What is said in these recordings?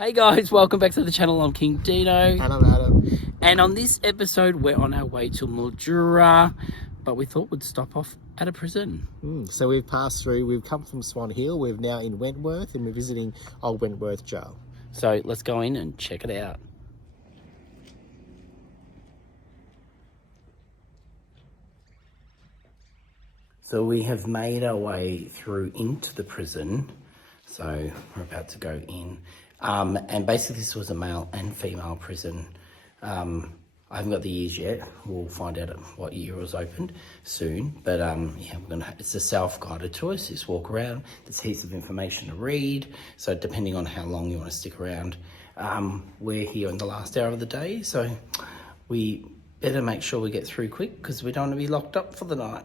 Hey guys, welcome back to the channel. I'm King Dino. And I'm Adam. And on this episode, we're on our way to Mildura, but we thought we'd stop off at a prison. So we've passed through, we've come from Swan Hill, we're now in Wentworth, and we're visiting Old Wentworth Gaol. So let's go in and check it out. So we have made our way through into the prison. So we're about to go in. And basically this was a male and female prison. I haven't got the years yet. We'll find out what year it was opened soon. But yeah, it's a self-guided tour. So just walk around. There's heaps of information to read. So depending on how long you want to stick around, we're here in the last hour of the day. So we better make sure we get through quick because we don't want to be locked up for the night.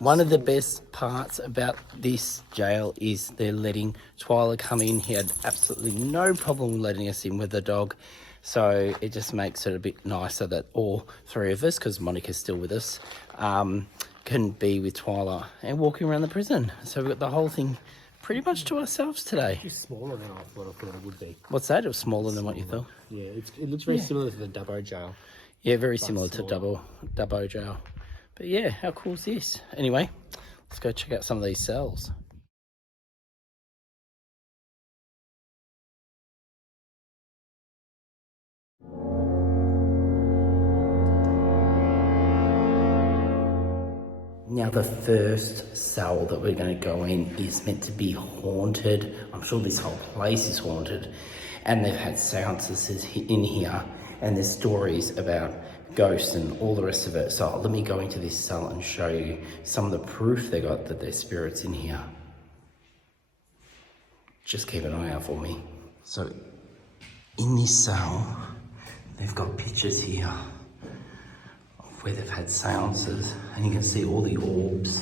One of the best parts about this jail is they're letting Twyla come in. He had absolutely no problem letting us in with the dog. So it just makes it a bit nicer that all three of us, because Monica's still with us, can be with Twyla and walking around the prison. So we've got the whole thing pretty much to ourselves today. It's smaller than I thought it would be. What's that? It was smaller than what you thought? Yeah, it looks very similar to the Dubbo Jail. Yeah, very similar to Dubbo Jail. But yeah, how cool is this? Anyway, let's go check out some of these cells. Now the first cell that we're going to go in is meant to be haunted. I'm sure this whole place is haunted. And they've had seances in here and there's stories about ghosts and all the rest of it. So let me go into this cell and show you some of the proof they got that there's spirits in here. Just keep an eye out for me. So in this cell, they've got pictures here of where they've had seances and you can see all the orbs.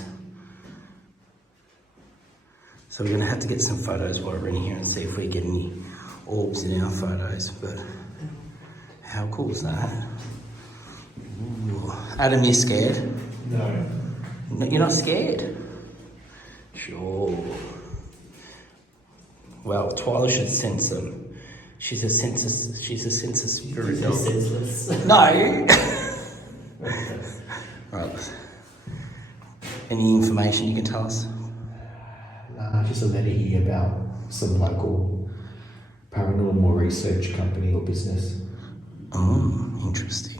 So we're gonna have to get some photos while we're in here and see if we get any orbs in our photos, but how cool is that? Ooh. Adam, you scared? No. You're not scared? Sure. Well, Twyla should sense them. She's a sense spirit. Senseless. No! Right. Any information you can tell us? Just a letter here about some local paranormal research company or business. Oh, interesting.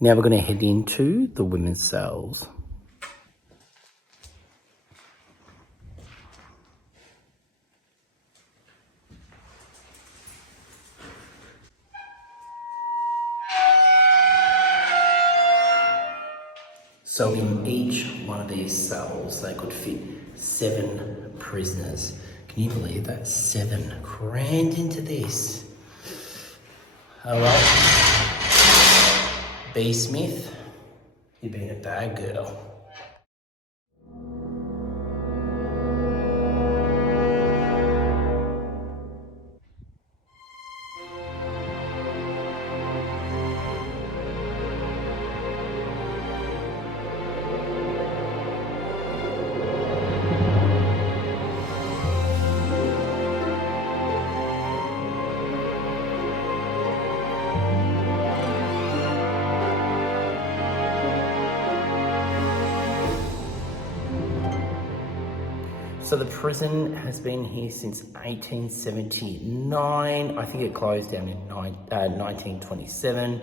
Now we're going to head into the women's cells. So in each one of these cells, they could fit 7 prisoners. Can you believe that? 7 crammed into this. All right. B. Smith, you've been a bad girl. So the prison has been here since 1879. I think it closed down in 1927.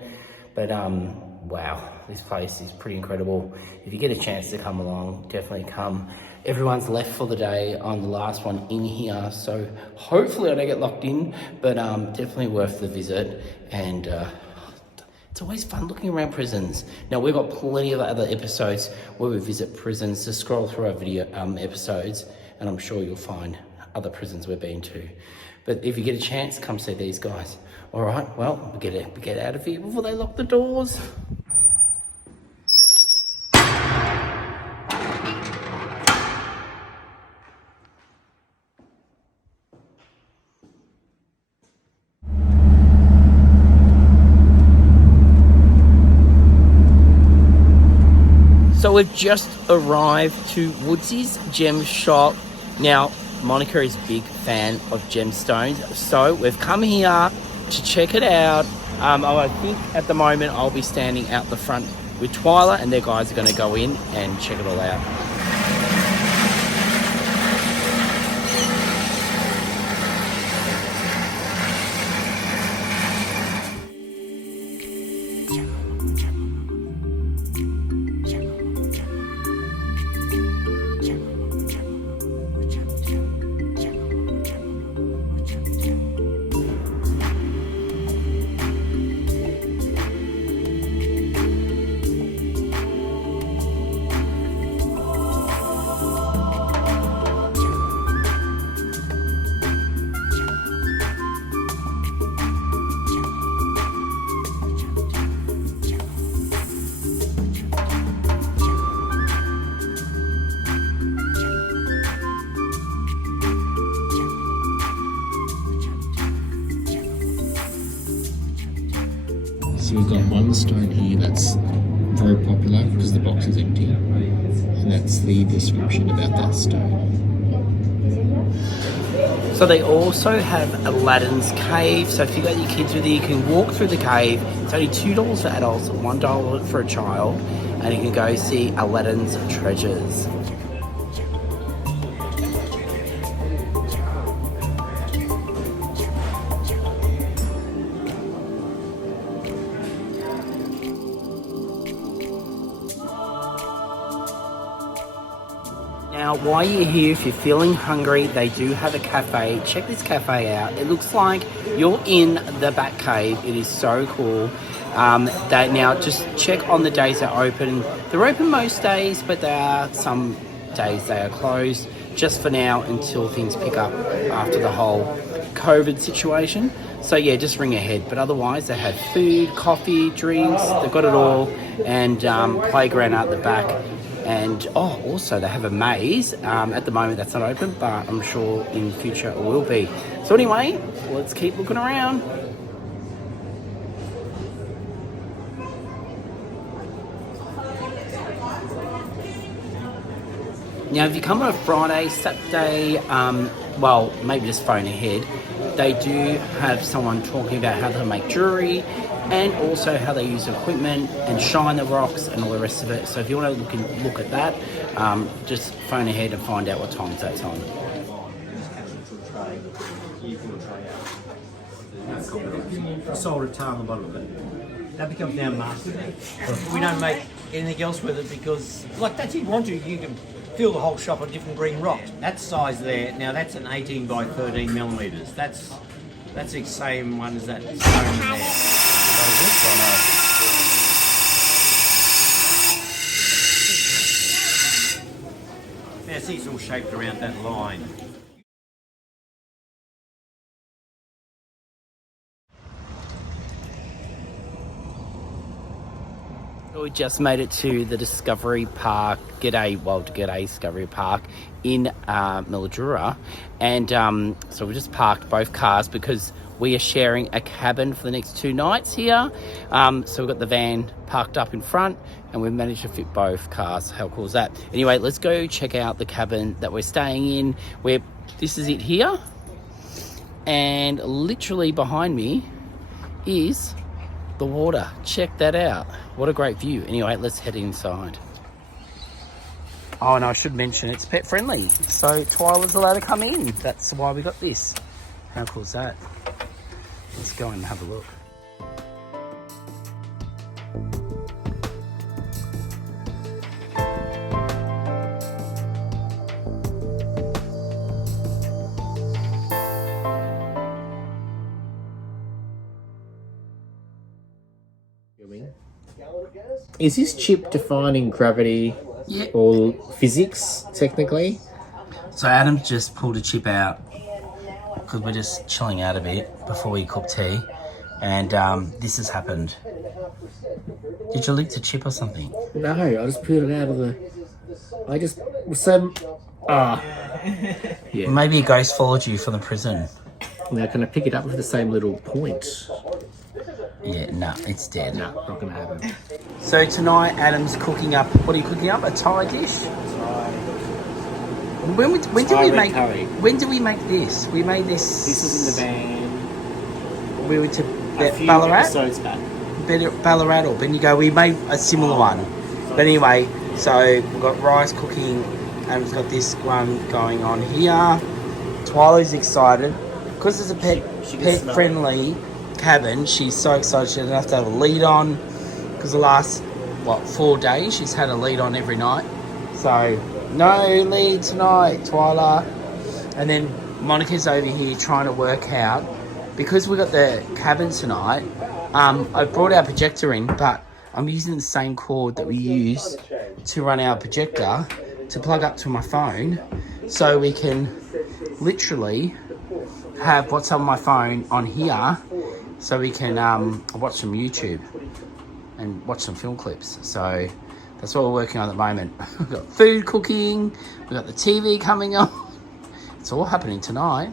But wow, this place is pretty incredible. If you get a chance to come along, definitely come. Everyone's left for the day. I'm the last one in here, so hopefully I don't get locked in, but definitely worth the visit. And it's always fun looking around prisons. Now, we've got plenty of other episodes where we visit prisons. Just scroll through our video episodes, and I'm sure you'll find other prisons we've been to. But if you get a chance, come see these guys. All right, well, we get out of here before they lock the doors. So we've just arrived to Woodsys Gem Shop. Now, Monica is a big fan of gemstones, so we've come here to check it out. I think at the moment I'll be standing out the front with Twyla, and their guys are going to go in and check it all out. So we've got one stone here that's very popular because the box is empty, and that's the description about that stone. So they also have Aladdin's Cave. So if you got your kids with you, you can walk through the cave. It's only $2 for adults, $1 for a child, and you can go see Aladdin's treasures. Now, while you're here, if you're feeling hungry, they do have a cafe. Check this cafe out. It looks like you're in the back cave. It is so cool. Now, just check on the days they're open. They're open most days, but there are some days they are closed, just for now until things pick up after the whole COVID situation. So yeah, just ring ahead. But otherwise, they have food, coffee, drinks. They've got it all, and playground out the back. And also they have a maze. At the moment that's not open, but I'm sure in the future it will be. So anyway, let's keep looking around. Now, if you come on a Friday, Saturday, well, maybe just phone ahead. They do have someone talking about how they make jewellery, and also how they use equipment and shine the rocks and all the rest of it. So if you want to look at that, just phone ahead and find out what times that's on. Sold a tonne a bottle of it. That becomes now master. We don't make anything else with it because, like, that's if you want to, you can fill the whole shop with different green rocks. That size there, now that's an 18 by 13 millimetres. That's the same one as that stone there. Now see, it's all shaped around that line. We just made it to the Discovery Park, Getaway Discovery Park in Mildura, and so we just parked both cars because we are sharing a cabin for the next 2 nights here. So we've got the van parked up in front, and we've managed to fit both cars. How cool is that? Anyway, let's go check out the cabin that we're staying in. This is it here, and literally behind me is the water. Check that out. What a great view. Anyway, let's head inside. Oh, and I should mention it's pet friendly, so Twyla's allowed to come in. That's why we got this. How cool is that? Let's go and have a look. Is this chip defining gravity Yeah. or physics, technically? So Adam just pulled a chip out because we're just chilling out a bit before we cook tea, and this has happened. Did you lick the chip or something? No, I just pulled it out of the... I just... Yeah. Maybe a ghost followed you from the prison. Now, can I pick it up with the same little point? Yeah, no, it's dead. No, not going to happen. So tonight Adam's cooking up, what are you cooking up? A Thai dish? When did we make curry. When did we make this? We made this. This is in the van. We were to A few Ballarat. episodes back. Ballarat or Bendigo. We made a similar one. But anyway, so we've got rice cooking, and we've got this one going on here. Twyla's excited because it's a pet friendly cabin. She's so excited she doesn't have to have a lead on, because the last 4 days she's had a lead on every night. So no lead tonight, Twyla. And then Monica's over here trying to work out, because we got the cabin tonight. I brought our projector in, but I'm using the same cord that we use to run our projector to plug up to my phone, so we can literally have what's on my phone on here, so we can watch some YouTube and watch some film clips. So that's what we're working on at the moment. We've got food cooking, we've got the TV coming on. It's all happening tonight.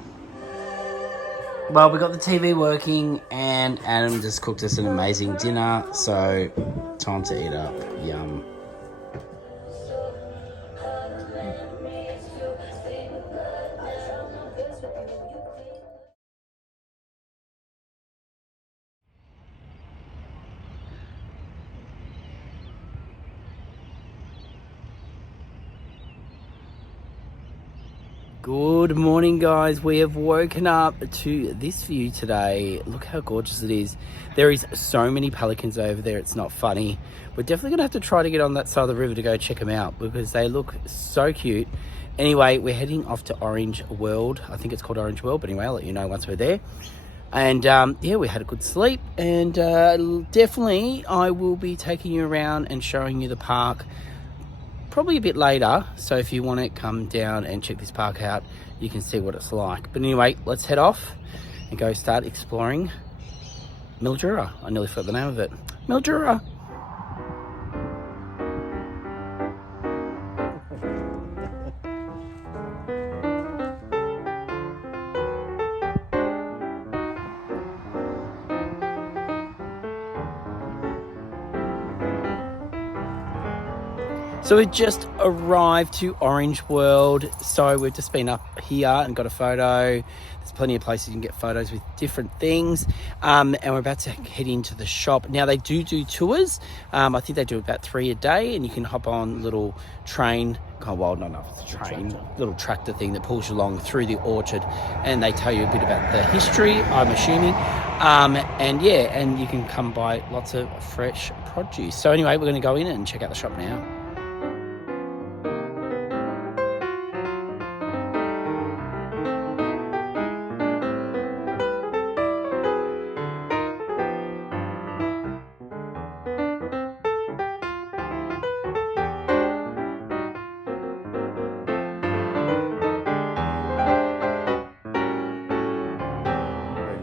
Well, we got the TV working, and Adam just cooked us an amazing dinner, so time to eat up. Yum. Good morning, guys. We have woken up to this view today. Look how gorgeous it is. There is so many pelicans over there, it's not funny. We're definitely gonna have to try to get on that side of the river to go check them out, because they look so cute. Anyway, we're heading off to Orange World. I think it's called Orange World, but anyway, I'll let you know once we're there. And yeah, we had a good sleep, and definitely I will be taking you around and showing you the park probably a bit later. So if you want to come down and check this park out, you can see what it's like. But anyway, let's head off and go start exploring Mildura. I nearly forgot the name of it. Mildura. So we've just arrived to Orange World. So we've just been up here and got a photo. There's plenty of places you can get photos with different things. And we're about to head into the shop. Now they do tours. I think they do about 3 a day, and you can hop on a little train. Oh, well, not enough. It's a train. Little tractor thing that pulls you along through the orchard, and they tell you a bit about the history, I'm assuming. And yeah, and you can come buy lots of fresh produce. So anyway, we're going to go in and check out the shop now.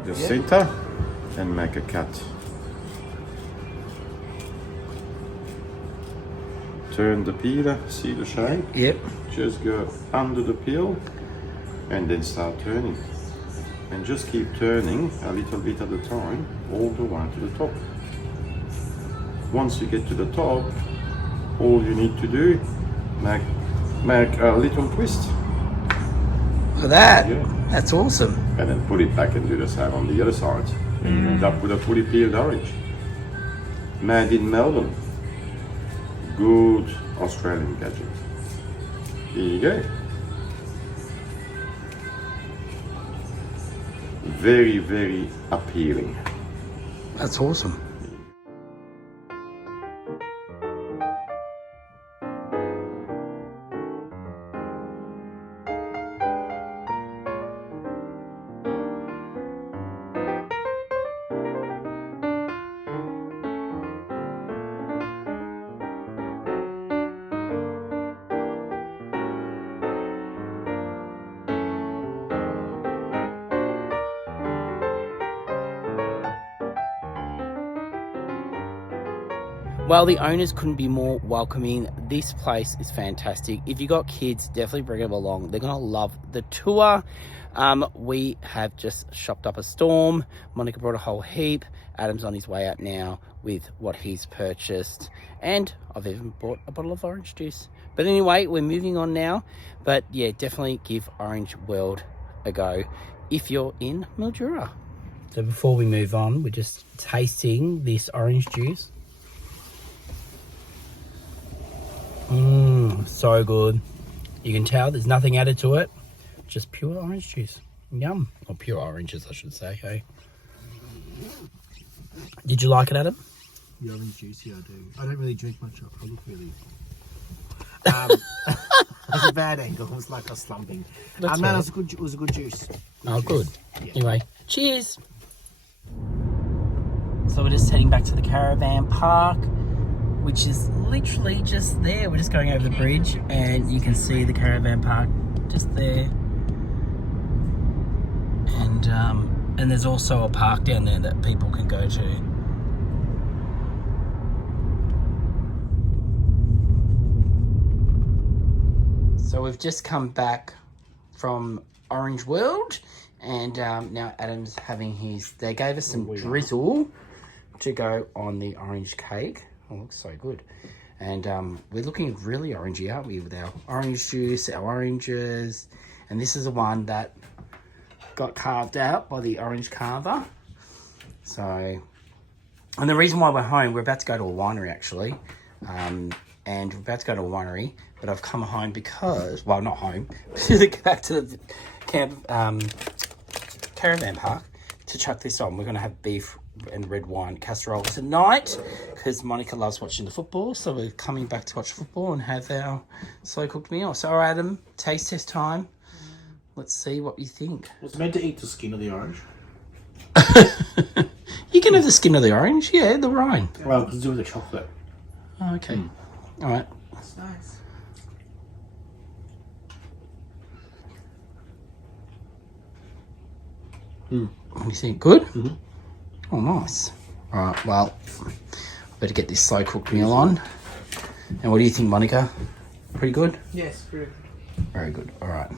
The center and make a cut. Turn the peeler, see the shape? Yep. Just go under the peel and then start turning. And just keep turning a little bit at a time, all the way to the top. Once you get to the top, all you need to do, make a little twist. Look at that. Yeah. That's awesome. And then put it back and do the same on the other side. And you end up with a fully peeled orange. Made in Melbourne. Good Australian gadget. Here you go. Very, very appealing. That's awesome. Well, the owners couldn't be more welcoming. This place is fantastic. If you got kids, definitely bring them along. They're gonna love the tour. We have just shopped up a storm. Monica brought a whole heap. Adam's on his way out now with what he's purchased. And I've even bought a bottle of orange juice. But anyway, we're moving on now. But yeah, definitely give Orange World a go if you're in Mildura. So before we move on, we're just tasting this orange juice. So good. You can tell there's nothing added to it, just pure orange juice. Yum. Or pure oranges, I should say. Hey, did you like it, Adam? The orange juice, yeah, I do. I don't really drink much alcohol, really. That's a bad angle. It was like I was slumping. That's Man, right. it was a good juice. Oh, good. Yeah. Anyway, cheers. So we're just heading back to the Caravan Park, which is literally just there. We're just going over the bridge and you can see the Caravan Park just there. And there's also a park down there that people can go to. So we've just come back from Orange World and now Adam's having his, they gave us some drizzle to go on the orange cake. Oh, looks so good. And we're looking really orangey, aren't we, with our orange juice, our oranges. And this is the one that got carved out by the orange carver. So, and the reason why we're home, we're about to go to a winery actually. And we're about to go to a winery, but I've come home because, well, not home, back to the Caravan Park to chuck this on. We're going to have beef and red wine casserole tonight because Monica loves watching the football, so we're coming back to watch football and have our slow cooked meal. So Adam, taste test time. Let's see what you think. It's meant to eat the skin of the orange. You can have the skin of the orange, yeah, the rind. Well, because it's with the chocolate. Oh, okay. All right. That's nice. What do you think? Good? Mm-hmm. Oh, nice. All right, well, I better get this slow cooked meal on. And what do you think, Monica? Pretty good? Yes, very good. Very good. All right.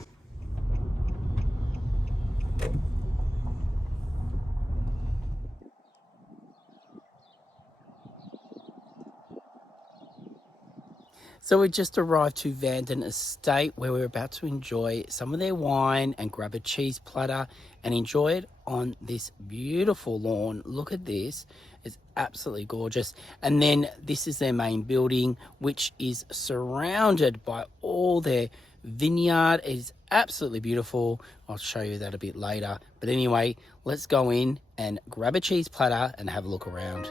So we just arrived to Vanden Estate where we're about to enjoy some of their wine and grab a cheese platter and enjoy it on this beautiful lawn. Look at this. It's absolutely gorgeous. And then this is their main building, which is surrounded by all their vineyard. It is absolutely beautiful. I'll show you that a bit later. But anyway, let's go in and grab a cheese platter and have a look around.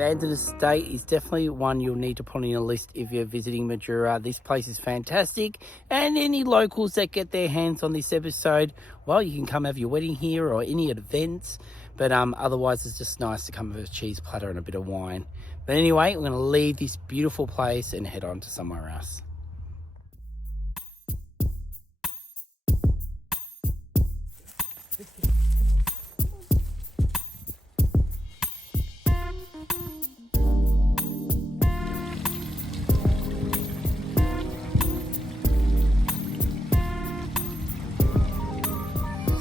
Vanden Estate is definitely one you'll need to put on your list if you're visiting Mildura. This place is fantastic, and any locals that get their hands on this episode, well, you can come have your wedding here or any events, but otherwise it's just nice to come have a cheese platter and a bit of wine. But anyway, we're going to leave this beautiful place and head on to somewhere else.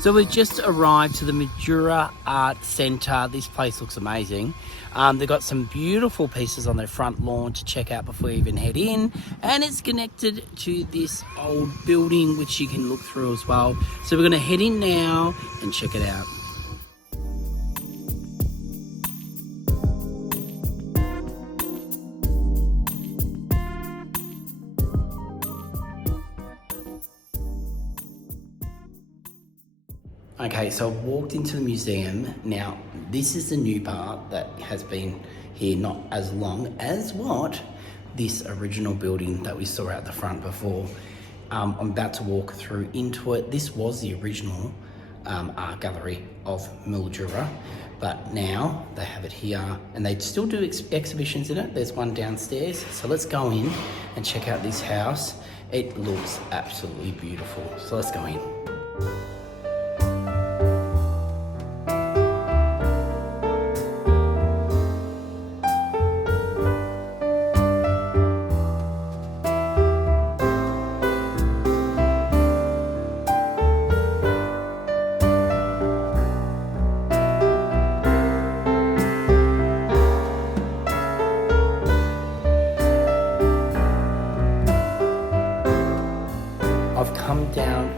So we've just arrived to the Mildura Art Centre. This place looks amazing. They've got some beautiful pieces on their front lawn to check out before you even head in. And it's connected to this old building, which you can look through as well. So we're going to head in now and check it out. Okay, so I've walked into the museum. Now, this is the new part that has been here not as long as what this original building that we saw out the front before. I'm about to walk through into it. This was the original art gallery of Mildura, but now they have it here, and they still do exhibitions in it. There's one downstairs, so let's go in and check out this house. It looks absolutely beautiful, so let's go in.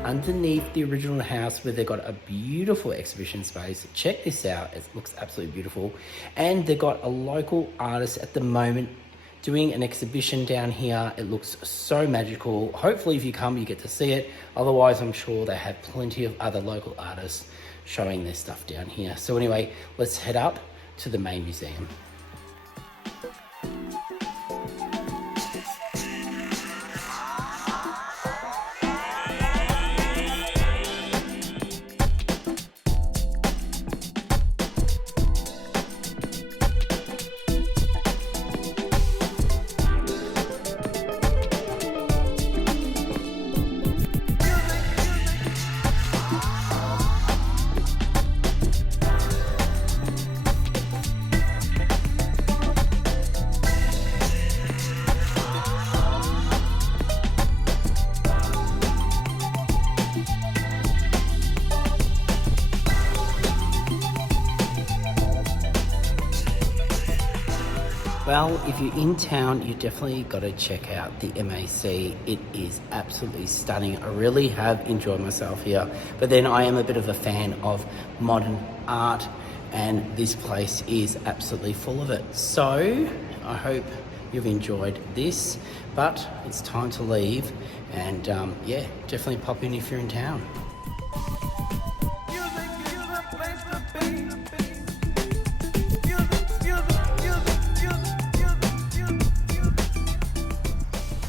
Underneath the original house where they've got a beautiful exhibition space. Check this out, it looks absolutely beautiful. And they've got a local artist at the moment doing an exhibition down here. It looks so magical. Hopefully if you come you get to see it. Otherwise I'm sure they have plenty of other local artists showing their stuff down here. So anyway, let's head up to the main museum. Well, if you're in town, you definitely got to check out the MAC. It is absolutely stunning. I really have enjoyed myself here. But then I am a bit of a fan of modern art, and this place is absolutely full of it. So I hope you've enjoyed this, but it's time to leave. And yeah, definitely pop in if you're in town.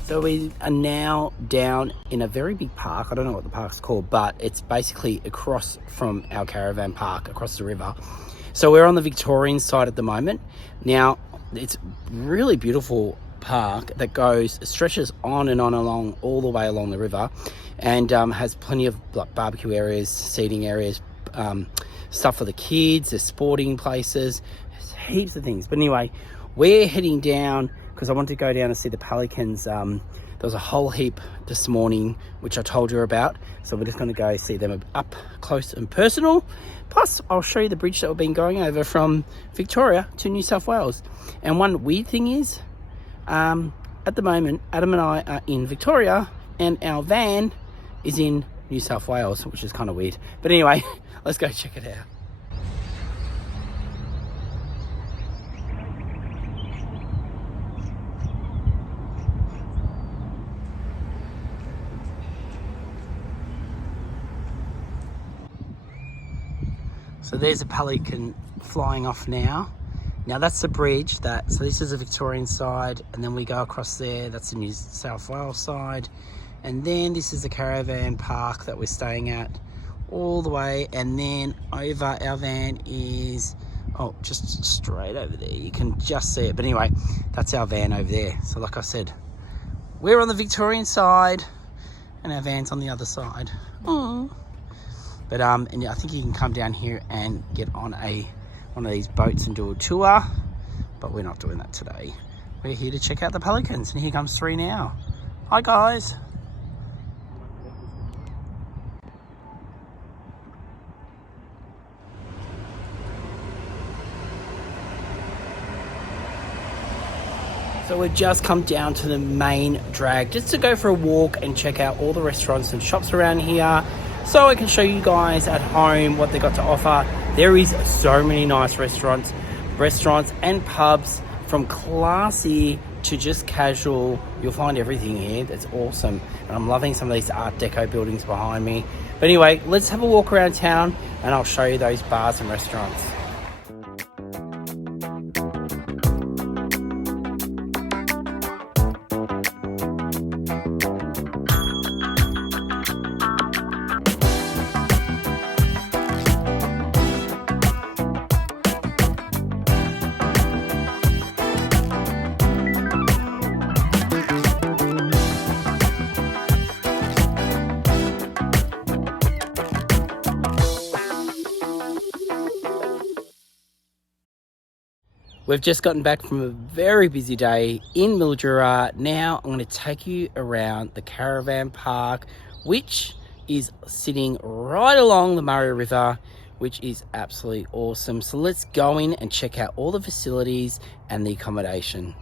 So we are now down in a very big park. I don't know what the park's called, but it's basically across from our Caravan Park, across the river. So we're on the Victorian side at the moment. Now, it's really beautiful park that stretches on and on along, all the way along the river, and has plenty of barbecue areas, seating areas, stuff for the kids, there's sporting places, there's heaps of things. But anyway, we're heading down because I want to go down and see the pelicans. There was a whole heap this morning, which I told you about. So we're just going to go see them up close and personal. Plus, I'll show you the bridge that we've been going over from Victoria to New South Wales. And one weird thing is, at the moment, Adam and I are in Victoria and our van is in New South Wales, which is kind of weird. But anyway, let's go check it out. So there's a pelican flying off now. Now that's the bridge. So this is the Victorian side, and then we go across there. That's the New South Wales side, and then this is the Caravan Park that we're staying at, all the way. And then over our van is just straight over there. You can just see it. But anyway, that's our van over there. So like I said, we're on the Victorian side, and our van's on the other side. Aww. But and I think you can come down here and get on one of these boats and do a tour, but we're not doing that today. We're here to check out the pelicans, and here comes 3 now. Hi guys. So we've just come down to the main drag just to go for a walk and check out all the restaurants and shops around here, so I can show you guys at home what they got to offer. There is so many nice restaurants and pubs, from classy to just casual. You'll find everything here. That's awesome. And I'm loving some of these Art Deco buildings behind me. But anyway, let's have a walk around town and I'll show you those bars and restaurants. We've just gotten back from a very busy day in Mildura. Now I'm going to take you around the Caravan Park, which is sitting right along the Murray River, which is absolutely awesome. So let's go in and check out all the facilities and the accommodation.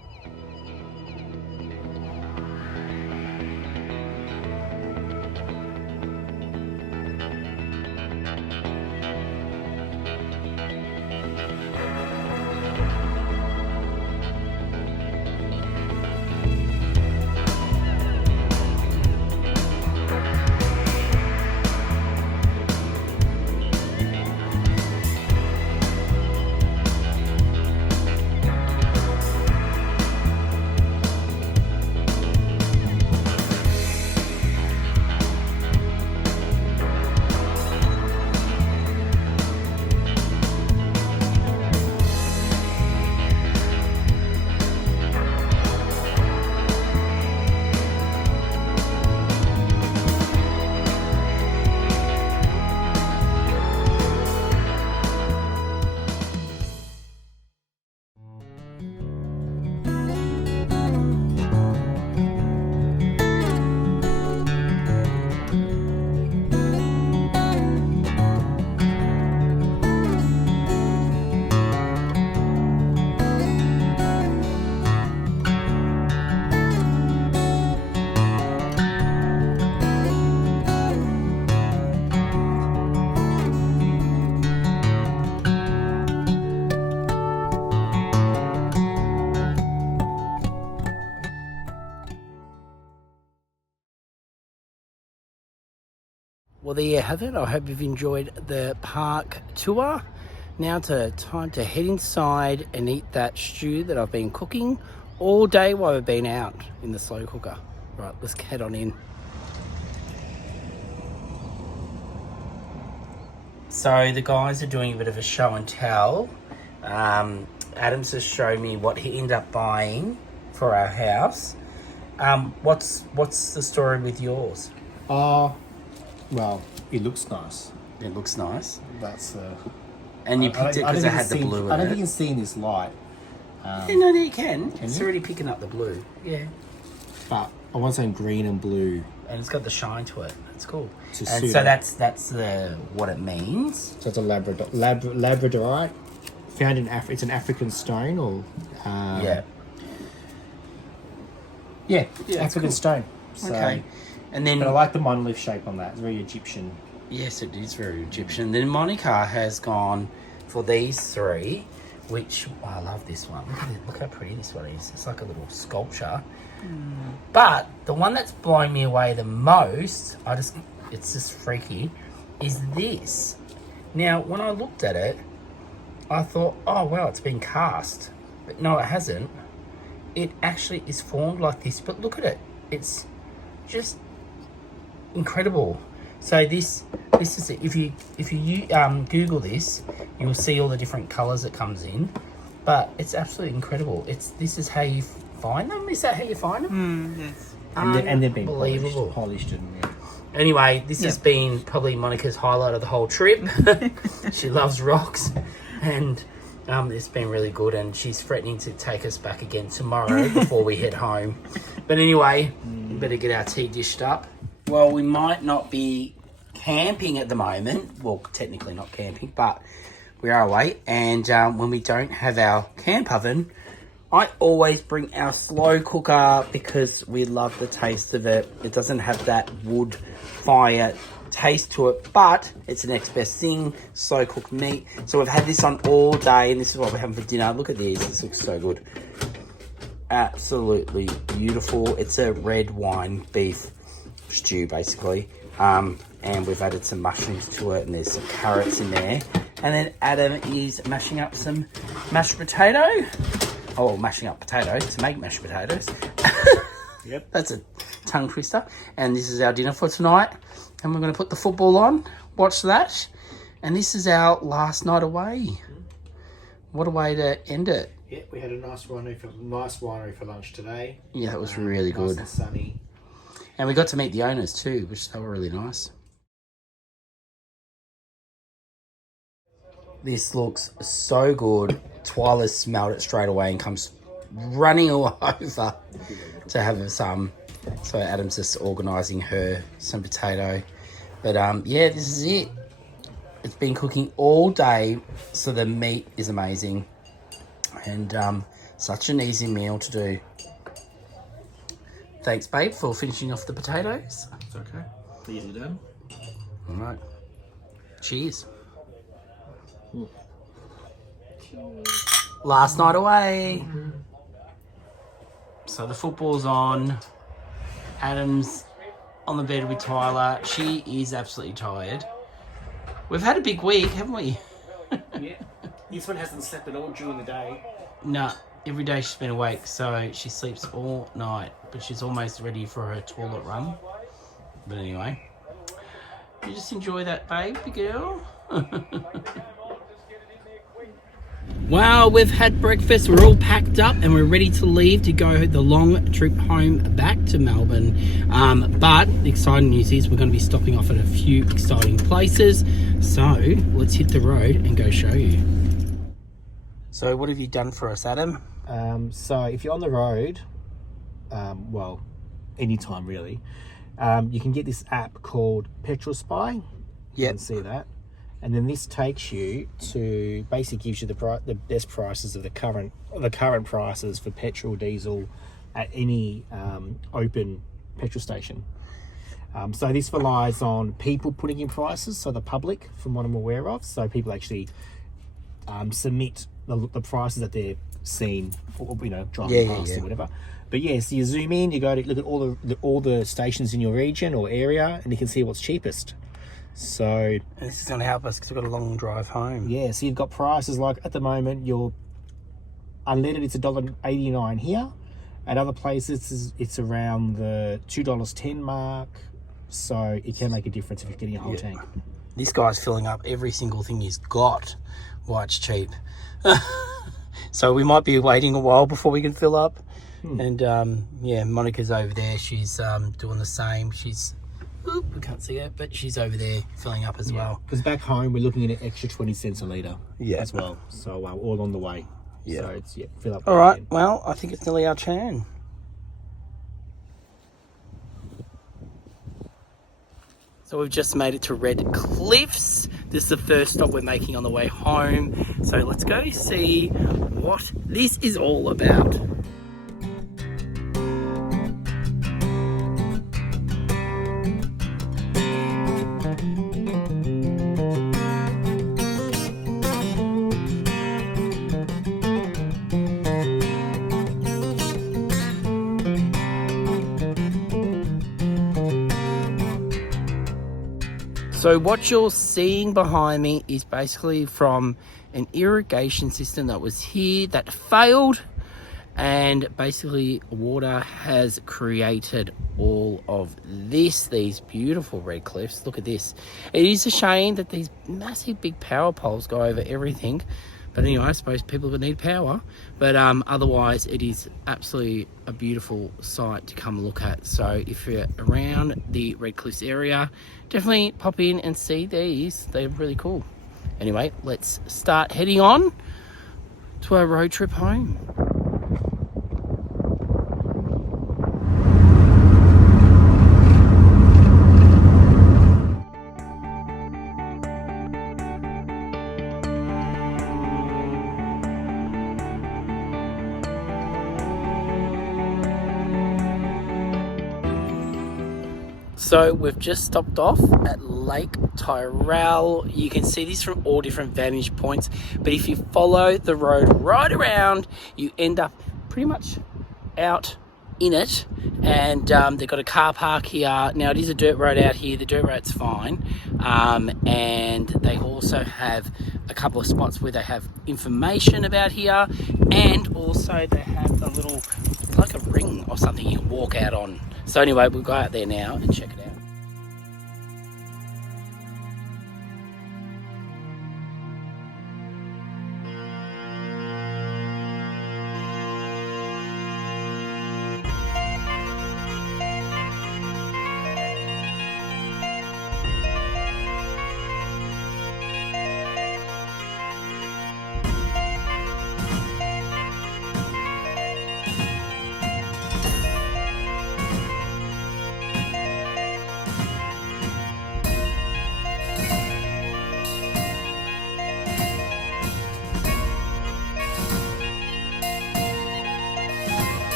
Well, there you have it. I hope you've enjoyed the park tour. Now time to head inside and eat that stew that I've been cooking all day while we've been out in the slow cooker. Right, let's head on in. So the guys are doing a bit of a show and tell. Adam's just showed me what he ended up buying for our house. What's the story with yours? Well, it looks nice. It looks nice. That's and you picked it because it had the blue in it. I don't think you can see in this light. Yeah, no, you can. It's already picking up the blue. Yeah. But I want something green and blue. And it's got the shine to it. It's cool. To And suit so it. that's what it means. So it's a labradorite. Found in it's an African stone, or Yeah. yeah, it's African cool. stone. So, Okay. And then but I like the monolith shape on that. It's very Egyptian. yes, it is very Egyptian. Then Monica has gone for these three, which I love this one. Look how pretty this one is. It's like a little sculpture. But the one that's blowing me away the most, it's just freaky, is this. Now, when I looked at it, I thought, oh wow, it's been cast. But no, it hasn't. It actually is formed like this, but look at it. It's just incredible. So this is it. If you Google this, you'll see all the different colours it comes in. But it's absolutely incredible. This is how you find them. Is that how you find them? Yes. And they've been polished and Anyway, this has been probably Monica's highlight of the whole trip. She loves rocks, and it's been really good. And she's threatening to take us back again tomorrow before we head home. But anyway, we better get our tea dished up. Well, we might not be camping at the moment. Well, technically not camping, but we are away. And when we don't have our camp oven, I always bring our slow cooker because we love the taste of it. It doesn't have that wood fire taste to it, but it's the next best thing, slow cooked meat. So we've had this on all day, and this is what we're having for dinner. Look at this. This looks so good. Absolutely beautiful. It's a red wine beef stew, basically. And we've added some mushrooms to it, and there's some carrots in there. And then Adam is mashing up some mashed potato. Oh, mashing up potatoes to make mashed potatoes. Yep. That's a tongue twister. And this is our dinner for tonight. And we're going to put the football on, watch that. And this is our last night away. What a way to end it. Yeah, we had a nice winery for lunch today. Yeah, it was really good. Nice and sunny. And we got to meet the owners too, which they were really nice. This looks so good. Twyla smelled it straight away and comes running all over to have some. So Adam's just organising her some potato. But yeah, this is it. It's been cooking all day, so the meat is amazing. And such an easy meal to do. Thanks, babe, for finishing off the potatoes. It's okay. Easily done. All right. Cheers. Last night away. So the football's on. Adam's on the bed with Twyla. She is absolutely tired. We've had a big week, haven't we? Yeah. This one hasn't slept at all during the day. No, every day she's been awake, so she sleeps all night. But she's almost ready for her toilet run. But anyway, you just enjoy that, baby girl. Well, we've had breakfast, we're all packed up and we're ready to leave to go the long trip home back to Melbourne. But the exciting news is we're going to be stopping off at a few exciting places. So let's hit the road and go show you. So what have you done for us, Adam? So if you're on the road, well, anytime really, you can get this app called Petrol Spy. You can see that. And then this takes you to, basically gives you the best prices of the current prices for petrol, diesel at any open petrol station. So this relies on people putting in prices, so the public, from what I'm aware of. So people actually submit the prices that they're seeing, for, driving past or whatever. But yeah, so you zoom in, you go to look at all the stations in your region or area, and you can see what's cheapest. So and this is going to help us because we've got a long drive home. Yeah, so you've got prices like at the moment your unleaded it's $1.89 here. At other places it's around the $2.10 mark. So it can make a difference if you're getting a whole tank. This guy's filling up every single thing he's got. Why it's cheap. So we might be waiting a while before we can fill up. And yeah, Monica's over there. She's doing the same. She's we can't see her, but she's over there filling up as well. Because back home we're looking at an extra 20 cents a litre as well. So all on the way. So it's fill up. All right. Again. Well, I think it's nearly our turn. So we've just made it to Red Cliffs. This is the first stop we're making on the way home. So let's go see what this is all about. So what you're seeing behind me is basically from an irrigation system that was here that failed, and basically water has created all of these beautiful red cliffs. Look at this. It is a shame that these massive big power poles go over everything, but anyway, I suppose people would need power, but otherwise it is absolutely a beautiful sight to come look at. So if you're around the Red Cliffs area, definitely pop in and see these. They're really cool. Anyway, let's start heading on to our road trip home. So we've just stopped off at Lake Tyrrell. You can see this from all different vantage points, but if you follow the road right around, you end up pretty much out in it. And they've got a car park here. Now it is a dirt road out here. The dirt road's fine. And they also have a couple of spots where they have information about here, and also they have a little, like a ring or something you can walk out on. So anyway, we'll go out there now and check it out.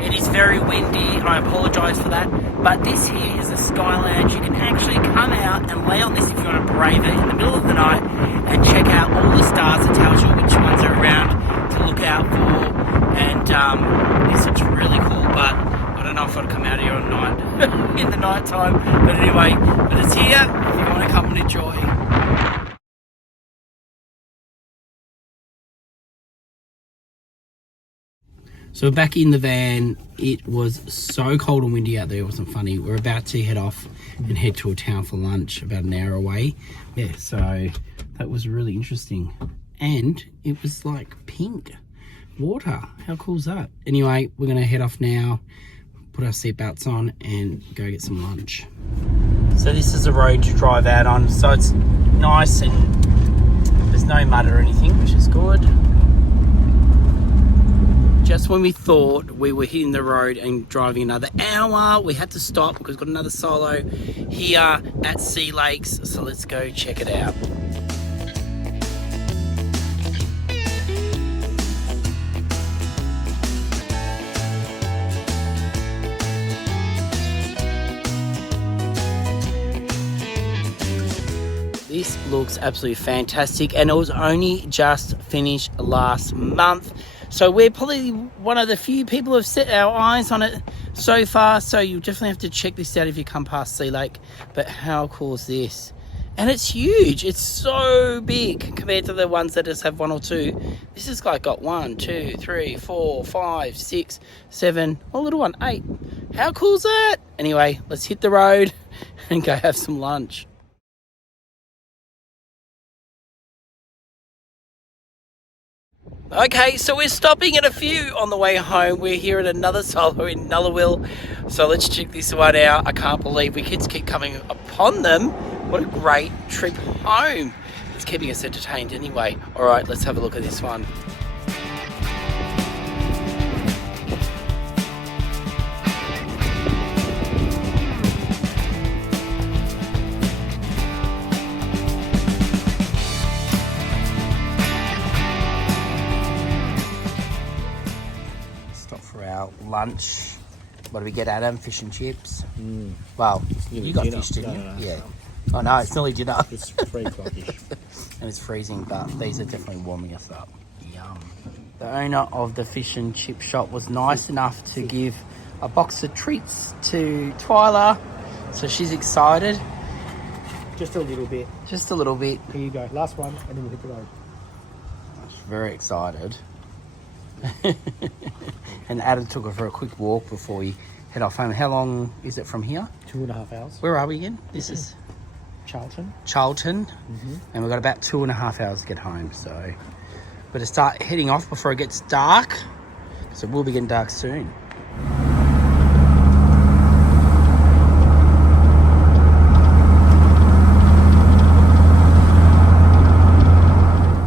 It is very windy, I apologise for that, but this here is a sky lounge. You can actually come out and lay on this if you want to brave it in the middle of the night and check out all the stars. It tells you which ones are around to look out for, and this looks really cool, but I don't know if I'd come out here at night, in the night time, but anyway, but it's here if you want to come and enjoy. So back in the van, it was so cold and windy out there, it wasn't funny. We're about to head off and head to a town for lunch about an hour away. Yeah, so that was really interesting. And it was like pink water. How cool is that? Anyway, we're gonna head off now, put our seatbelts on and go get some lunch. So this is the road to drive out on. So it's nice and there's no mud or anything, which is good. Just when we thought we were hitting the road and driving another hour, we had to stop because we've got another solo here at Sea Lakes. So let's go check it out. This looks absolutely fantastic, and it was only just finished last month. So we're probably one of the few people who have set our eyes on it so far. So you definitely have to check this out if you come past Sea Lake. But how cool is this? And it's huge. It's so big compared to the ones that just have one or two. This has got 1, 2, 3, 4, 5, 6, 7. Oh, little one, 8. How cool is that? Anyway, let's hit the road and go have some lunch. Okay, so we're stopping at a few on the way home. We're here at another solo in Nullarbor. So let's check this one out. I can't believe we kids keep coming upon them. What a great trip home. It's keeping us entertained anyway. All right, let's have a look at this one. Lunch. What do we get, Adam? Fish and chips? Well, you got dinner. fish, didn't you? No. Yeah. I know, it's nearly dinner. It's 3 o'clock-ish. And it's freezing, but these are definitely warming us up. Yum. The owner of the fish and chip shop was nice enough to give a box of treats to Twyla, so she's excited. Just a little bit. Just a little bit. Here you go. Last one, and then we'll hit the road. She's very excited. And Adam took her for a quick walk before we head off home. How long is it from here? 2.5 hours. Where are we again? This is Charlton. Charlton. And we've got about 2.5 hours to get home, so better start heading off before it gets dark, so it will be getting dark soon.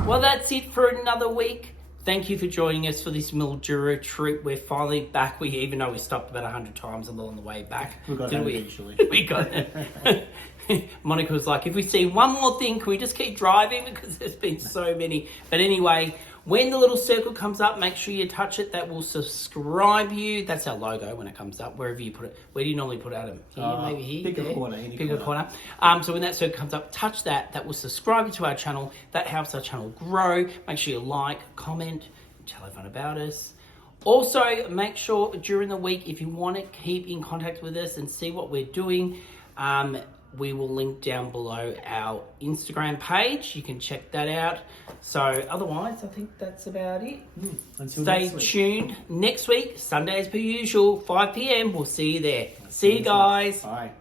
Well, that's it for another week. Thank you for joining us for this Mildura trip. We're finally back. Even though we stopped about 100 times along the way back. We got Didn't home we? eventually. We got it. Monica was like, if we see one more thing, can we just keep driving? Because there's been so many. But anyway, when the little circle comes up, make sure you touch it. That will subscribe you. That's our logo when it comes up, wherever you put it. Where do you normally put Adam? Here, maybe here? Pick a there? corner, any Pick a corner. So when that circle comes up, touch that. That will subscribe you to our channel. That helps our channel grow. Make sure you like, comment, tell everyone about us. Also, make sure during the week, if you want to keep in contact with us and see what we're doing, we will link down below our Instagram page. You can check that out. So otherwise, I think that's about it. Until Stay next week. tuned. Next week, Sunday as per usual, 5 p.m. We'll see you there. See you guys. Bye.